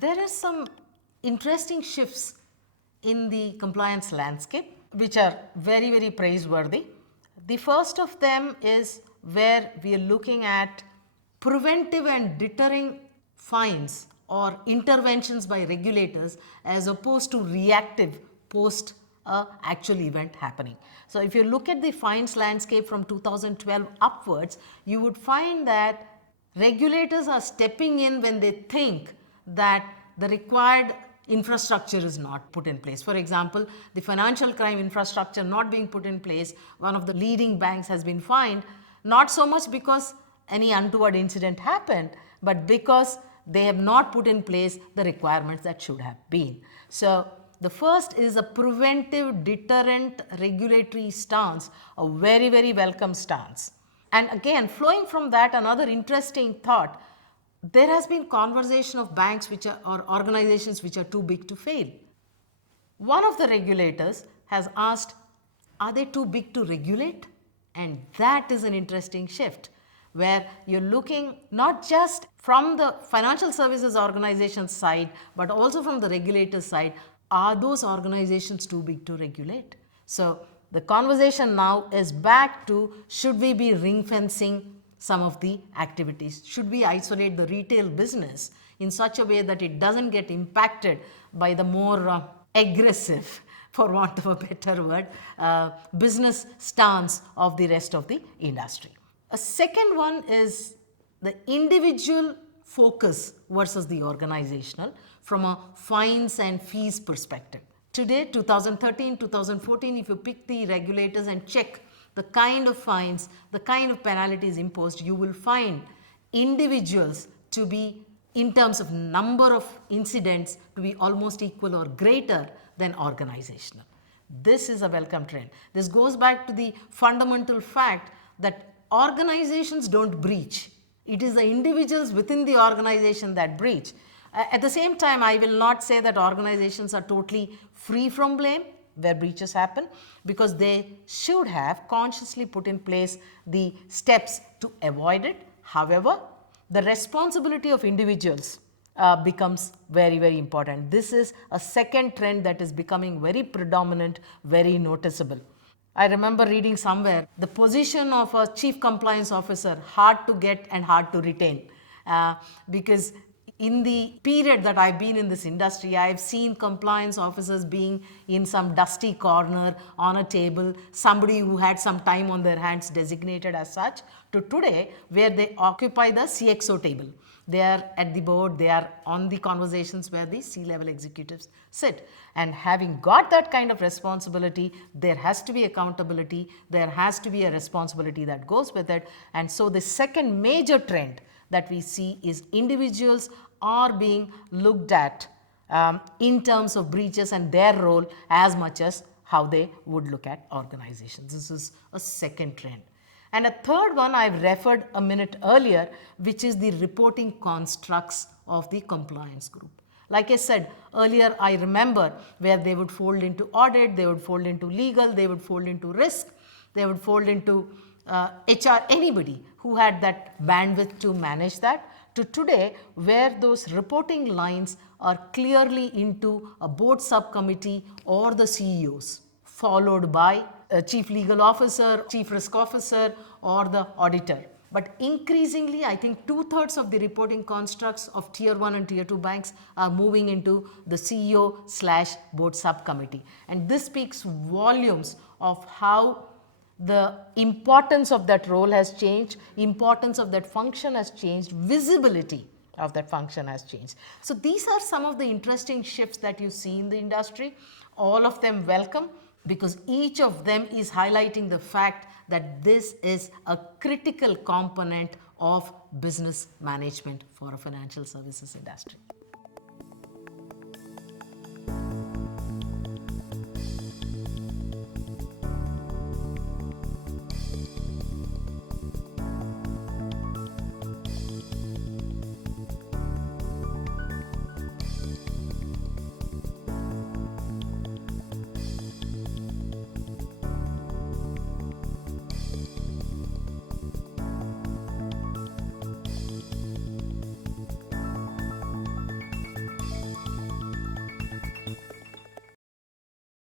There are some interesting shifts in the compliance landscape which are very, very praiseworthy. The first of them is where we are looking at preventive and deterring fines or interventions by regulators as opposed to reactive post a actual event happening. So if you look at the fines landscape from 2012 upwards, you would find that regulators are stepping in when they think that the required infrastructure is not put in place. For example, the financial crime infrastructure not being put in place, one of the leading banks has been fined, not so much because any untoward incident happened, but because they have not put in place the requirements that should have been. So the first is a preventive deterrent regulatory stance, a very, very welcome stance. And again, flowing from that, another interesting thought, there has been conversation of banks which are, or organizations which are too big to fail. One of the regulators has asked, are they too big to regulate? And that is an interesting shift where you're looking not just from the financial services organization side, but also from the regulator side, are those organizations too big to regulate? So the conversation now is back to, should we be ring fencing some of the activities? Should we isolate the retail business in such a way that it doesn't get impacted by the more aggressive, for want of a better word, business stance of the rest of the industry? A second one is the individual focus versus the organizational from a fines and fees perspective. Today, 2013, 2014, if you pick the regulators and check the kind of fines, the kind of penalties imposed, you will find individuals to be, in terms of number of incidents, to be almost equal or greater than organizational. This is a welcome trend. This goes back to the fundamental fact that organizations don't breach. It is the individuals within the organization that breach. At the same time, I will not say that organizations are totally free from blame where breaches happen, because they should have consciously put in place the steps to avoid it. However, the responsibility of individuals becomes very, very important. This is a second trend that is becoming very predominant, very noticeable. I remember reading somewhere the position of a chief compliance officer, hard to get and hard to retain, because in the period that I've been in this industry, I've seen compliance officers being in some dusty corner on a table, somebody who had some time on their hands designated as such, to today where they occupy the CXO table. They are at the board, they are on the conversations where the C-level executives sit. And having got that kind of responsibility, there has to be accountability, there has to be a responsibility that goes with it. And so the second major trend that we see is individuals are being looked at in terms of breaches and their role as much as how they would look at organizations. This is a second trend. And a third one I've referred a minute earlier, which is the reporting constructs of the compliance group. Like I said earlier, I remember where they would fold into audit, they would fold into legal, they would fold into risk, they would fold into HR, anybody who had that bandwidth to manage that, to today where those reporting lines are clearly into a board subcommittee or the CEOs, followed by a chief legal officer, chief risk officer, or the auditor. But increasingly, I think 2/3 of the reporting constructs of tier 1 and tier 2 banks are moving into the CEO/board subcommittee. And this speaks volumes of how the importance of that role has changed, importance of that function has changed, visibility of that function has changed. So these are some of the interesting shifts that you see in the industry. All of them welcome, because each of them is highlighting the fact that this is a critical component of business management for a financial services industry.